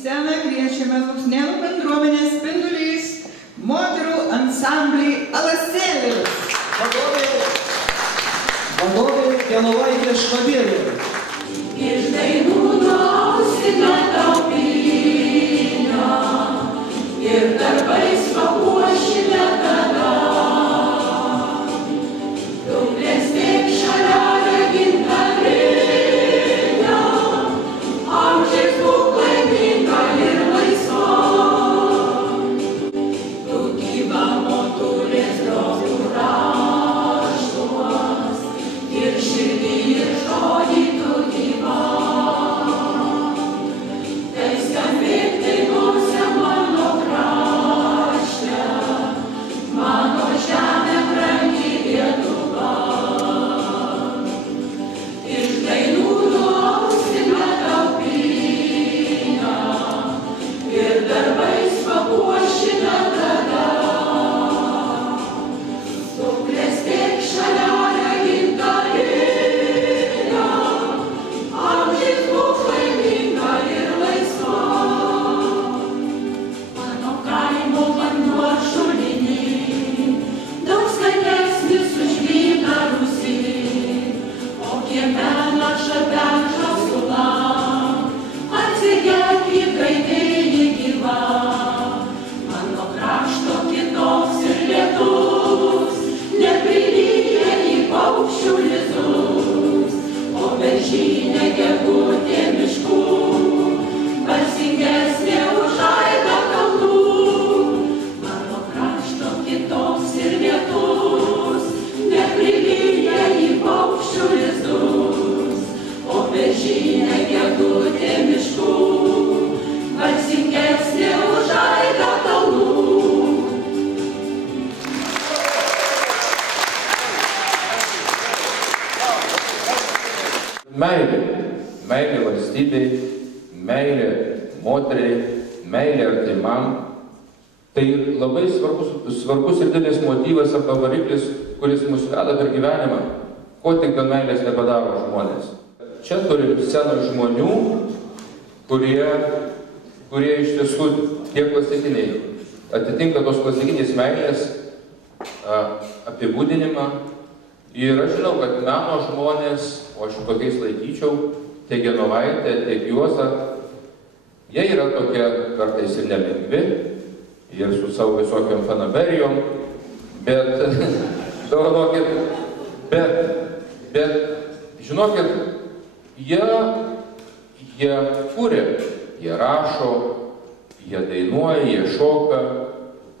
sceną kviečiame Luksnėnų bendruomenės Spindulys moterų ansamblį Alasėlis. Vadovė Genovaitė Švabienė. Iš dainų nuausime tau pilną ir darbais papuošime tada. Tu klestėk šalia regintą rinką, amžiais būk laiminga ir laisva. Tu gyva motulės drobių raštuos ir širdį ir žodį tu gyva. Tai skambėk dainose mano krašte, mano žemė brangi Lietuva. Iš dainų nuausime tau pilną ir darbais papuošime tada. Tu klestėk šalia regintą rinką, amžiais būk laiminga ir laisva. Mano kaimo vanduo šulinį, daug skanesnis už vyną Rusį, o kieme laša beržo sula, atsigerk į gaidėlį gyva. Mano krašto kitoks ir lietus, neprilyja į paukščių lizdus, o beržynė gegutė miškų, balsingesnė už aidą kalnų. Mano krašto kitoks ir lietus, neprilyja į paukščių lizdus, o beržynė gegutė miškų, balsingesnė už aidą kalnų. Meilė. Meilė valstybei, meilė moteriai, meilė artimam. Tai labai svarbus ir didelis motyvas arba variklis, kuris mus veda per gyvenimą. Ko tik dėl meilės nepadaro žmonės. Čia turim sceną žmonių, kurie iš tiesų tie klasikiniai atitinka tos klasikinės meilės apibūdinimą. Ir aš žinau, kad meno žmonės, o aš tokiais laikyčiau, tiek Genovaitė, tiek Juozą, jie yra tokie kartais ir nelengvi, ir su savo visokiam fanaberijom, bet, bet, žinokit, jie kuria, jie rašo, jie dainuoja, jie šoka,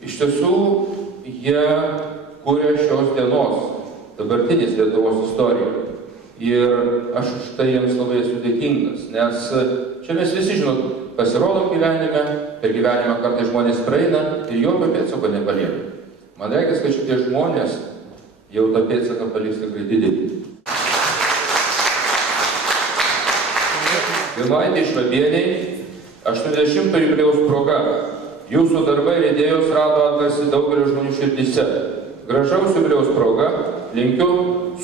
iš tiesų jie kuria šios dienos, dabartinės Lietuvos istoriją. Ir aš už tai jiems labai esu dėkingas, nes čia mes visi, žinot, pasirodom gyvenime, per gyvenimą kartais žmonės praeina ir jokio pėdsako nepalieka. Man reikia, kad šitie žmonės jau tą pėdsaką paliks tikrai didelį. Genovaitei Švabienei 80-ojo jubiliejaus proga. Jūsų darbai ir idėjos rado atgarsį daugelio žmonių širdyse. Gražaus jubiliejaus proga linkiu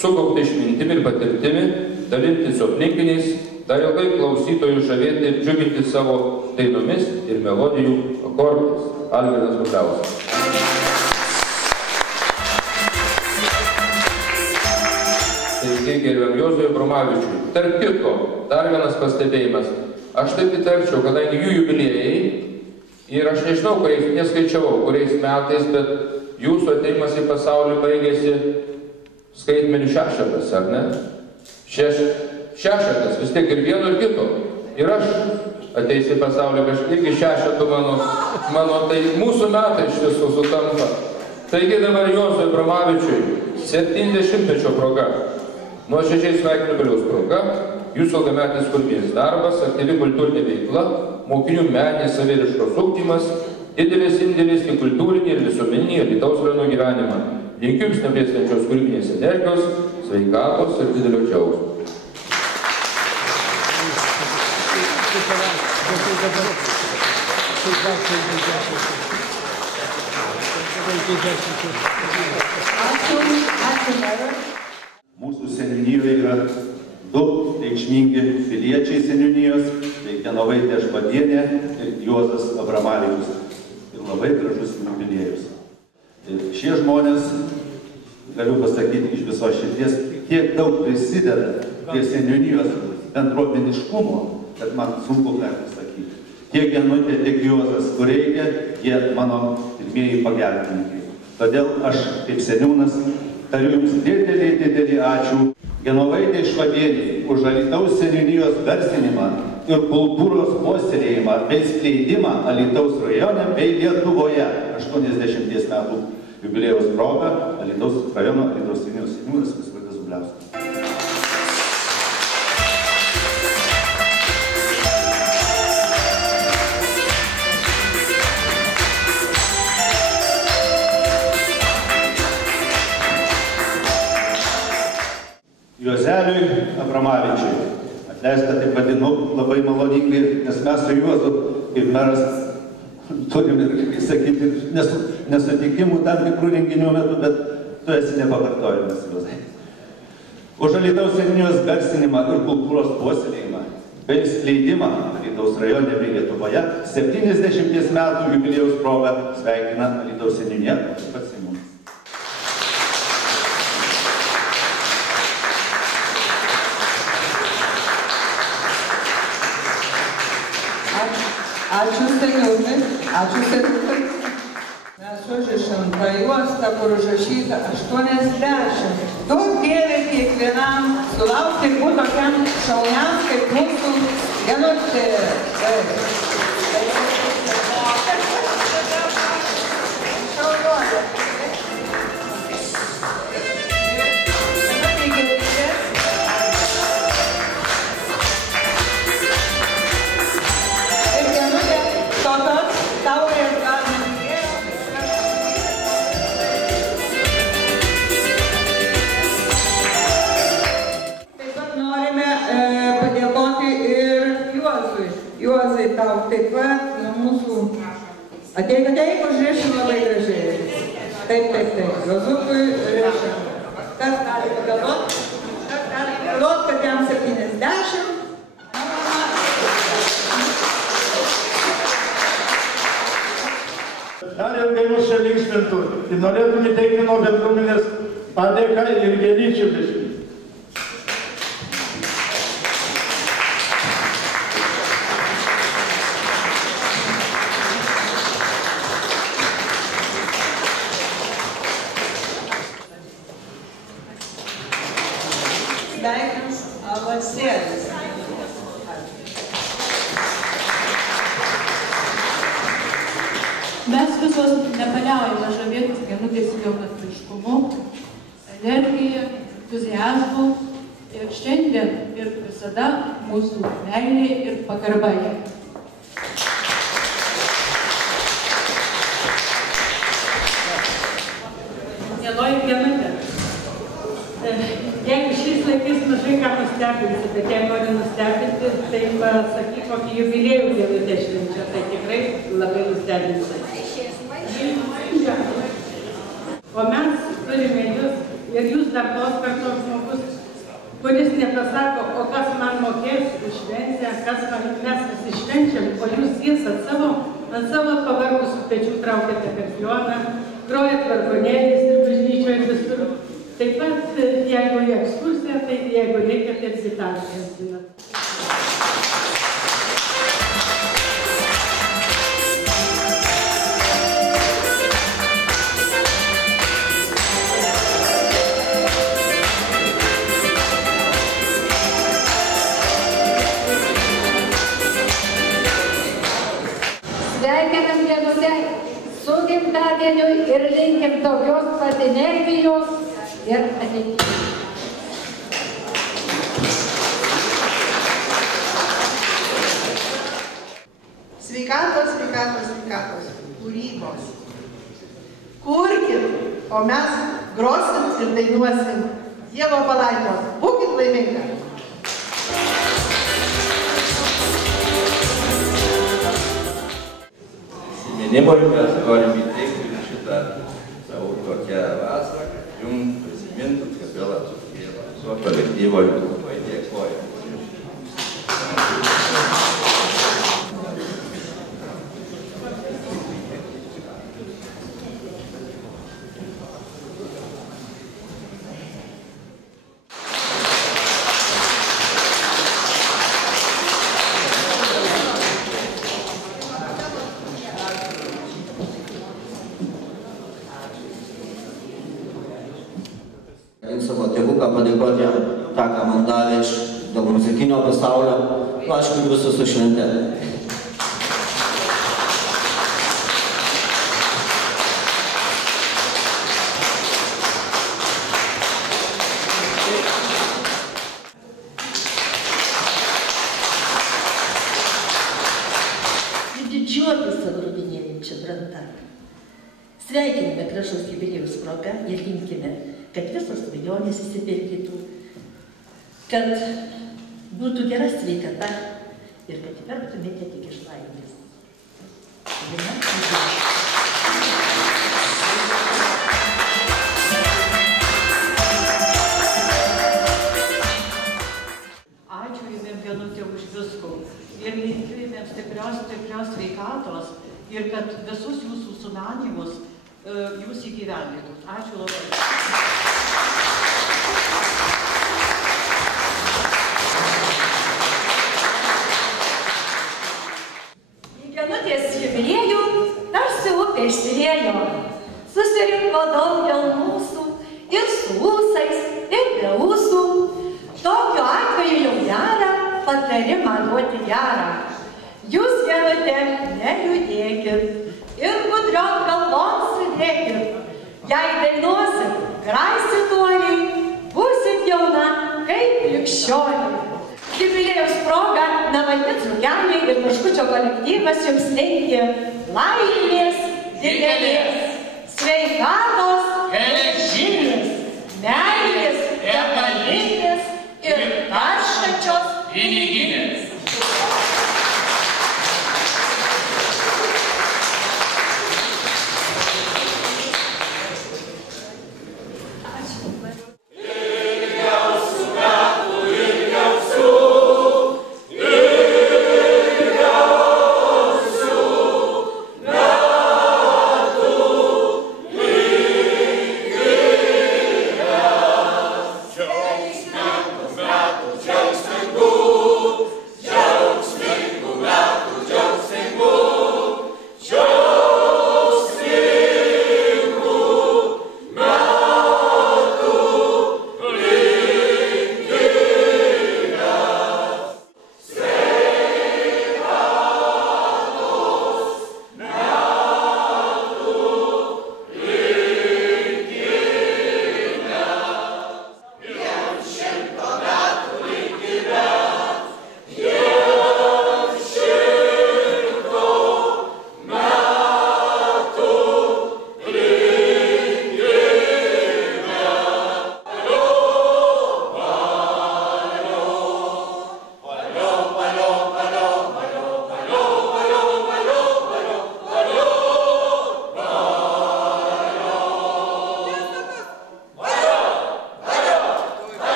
sukaupti išmintimi ir patirtimi, dalintis su aplinkiniais, dar ilgai klausytojų žavėti ir džiuginti savo dainomis ir melodijų akordais. Algirdas Bubliauskas. Taigi, gerbiam Juozui Abromavičiui. Tarp kitko, dar vienas pastebėjimas. Aš taip įtarčiau, kadangi jų jubiliejai, ir aš nežinau, neskaičiavau, kuriais metais, bet jūsų ateimas į pasaulį baigėsi skaitmenių šešetas, ar ne? Šešetas, vis tiek ir vieno ir kito. Ir aš ateisiu į pasaulį kažkaip irgi šešetų mano, tai mūsų metai iš tiesų sutampa. Taigi dabar Juozui Abromavičiui 70-mečio proga. Nuoširdžiai sveikinu jubiliejaus proga, jūsų ilgametis kūrybinis darbas, aktyvi kultūrinė veikla, mokinių meninis saviraiškos ugdymas, didelis indėlis į kultūrinį ir visuomeninį Alytaus rajono gyvenimą. Linkiu jums neblėstančios kūrybinės energijos, sveikatos ir didelio džiaugsmo. Mūsų seniūnijoje yra du reikšmingi piliečiai seniūnijos. tai Genovaitė Švabienė ir Juozas Abramavičius. Ir labai gražus jubiliejus. Ir šie žmonės, galiu pasakyti iš viso širdies, tiek daug prisideda prie seniūnijos bendruomeniškumo, kad man sunku ką pasakyti. Tiek Genutė, tiek Juozas, kur reikia, jie mano pirmieji pagelbininkai. Todėl aš, kaip seniūnas, tariu jums didelį ačiū Genovaitei Švabienei už Alytaus seniūnijos garsinimą ir kultūros puoselėjimą bei skleidimą Alytaus rajone bei Lietuvoje 80 metų jubiliejaus proga Alytaus rajono Alytaus seniūnijos seniūnas Visvaldas Zubliauskas. Juozeliui Abramavičiui. Atleiskite, taip vadinu labai maloningai, nes mes su Juozu kaip meras turime ir, sakyti, nesutikimų tam tikrų renginių metu, bet tu esi nepakartojamas, Juozai. Už Alytaus seniūnijos garsinimą ir kultūros puoselėjimą bei skleidimą Alytaus rajone bei Lietuvoje 70 metų jubiliejaus proga sveikina Alytaus seniūnija pats seniūnas. Ačiū seniūnai, ačiū seniūnai. Mes užrašėm tą juostą, kur užrašyta 80. Daug dievė kiekvienam sulaukti ir būti tokiam šauniam, kaip mūsų Genutė. Juozai, tau taip pat nuo mūsų ateik, užrišim labai gražiai. Taip, Juozukui rišim. Kas gali pagalvot? Kad jam 70? Dar ilgai mus čia linksmintų. Ir norėtume teikti nuo bendruomenės padėką ir gėlyčių visi. Sveikins Alasėlis. Mes visos nepaliaujame žavėtis Genutės jaunatviškumu, energija, entuziazmu ir šiandien ir visada mūsų meilė ir pagarba. Mieloji Genutė, jeigu šiais laikais mažai ką nustebinsi, bet jei nori nustebinti, tai pasakyk, kokį jubiliejų Genutė švenčia, tai tikrai labai nustebinsi. O mes turime jūs ir jūs dar tos kartos žmogus, kuris nepasako, o kas man mokės už šventę, kas mes visi švenčiam, o jūs ant savo pavargusių pečių traukėte akordeoną, grojat vargonėliais ir bažnyčioje ir visur. Taip pat, jeigu į ekskursiją, tai jeigu reikia, tai citatas žinot. Sveikinam Genutę su gimtadieniu ir linkim daugios pat energijos ir ateities. Sveikatos, kūrybos. Kurkit, o mes grosim ir dainuosim. Dievo palaimos. Būkit laimingi. Minimui mes norim įteikti šitą savo tokią vasarą, kad jums prisimintų, kad vėl atsukėjo su kolektyvo Lietuvoje. Dėkoju. padėkoti jam tą, ką man davė iš daug muzikinio pasaulio. Aišku, visus su švente. Didžiuotis savo rudinėjančią brandą. Sveikiname gražaus jubiliejaus proga ir linkime, kad visos svajonės išsipildytų, kad būtų gera sveikata ir kad verktumėte tik iš laimės. Ačiū Jums, Genutė, už visko. Ir linkiu Jums stiprios sveikatos ir kad visus Jūsų sumanymus Jūs įgyvendintų. Ačiū labai. Į Genutės jubiliejų tarsi upė išsiliejo. Susirinko daugel mūsų ir su ūsais, ir be ūsų. Tokiu atveju jau gerą patarimą duoti gerą. Jūs, Genutė, nejudėkit ir gudriom galvom sudėkit. Jei dainuosit, graisituoliai, būsit jauna kaip likščioliai. Jubiliejaus proga Navalnic Rugeliai ir Miškučio kolektyvas Jums linki laimės didelės, sveikatos geležinės, meilės begalinės ir tarškančios piniginės.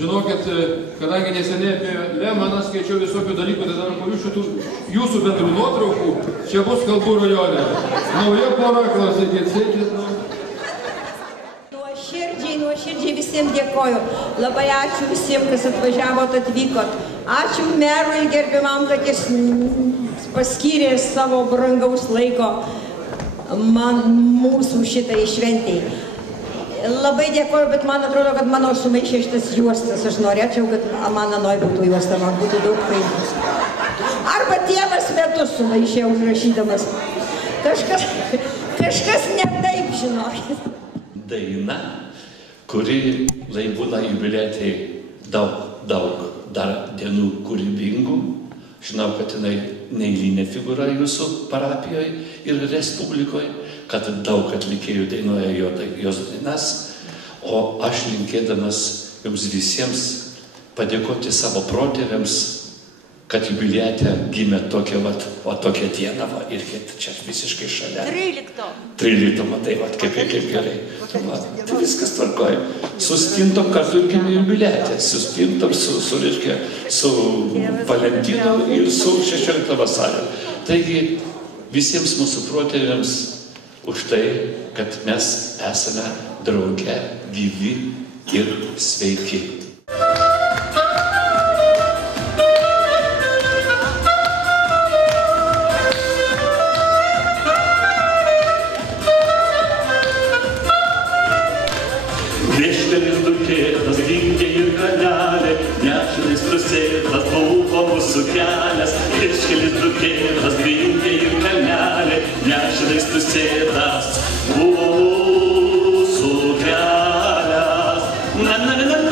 Žinokit, kadangi neseniai apie Lemaną skaičiau visokių dalykų, tai dabar kurių šitų jūsų bendrų nuotraukų čia bus Kalbų rajone. Nauja pora, klausykit, sveikit. Nuoširdžiai visiems dėkoju. Labai ačiū visiems, kas atvažiavot, atvykot. Ačiū merui gerbimam, kad jis paskyrė savo brangaus laiko mūsų šitai šventei. Labai dėkoju, bet man atrodo, kad mano sumaišė šitas juostas. Aš norėčiau, kad man anoj būtų juosta, man būtų daug paimtas. Arba tėvas metus sumaišė užrašydamas. Kažkas ne taip, žinokit. Daina, kuri lai būna jubilietei daug dar dienų kūrybingų. Žinau, kad jinai neeilinė figūra jūsų parapijoje ir Respublikoje, kad daug atlikėjų dainuoja jos dainas, o aš linkėdamas jums visiems padėkoti savo protėviams, kad jubiliate gimė tokia diena, ir čia visiškai šalia. 13, matai, kaip gerai. Tai viskas tvarkoja. Sustintom kartu ir gimė jubiliate. Sustintom su Valentinu ir su 16 vasario. Taigi visiems mūsų protėviams už tai, kad mes esame drauge, gyvi ir sveiki. nusėtas buvo mūsų kelias, Kryžkelis dukėtas, vingiai ir kalneliai, nešinais nusėtas buvo mūsų kelias. Na, na, na, na.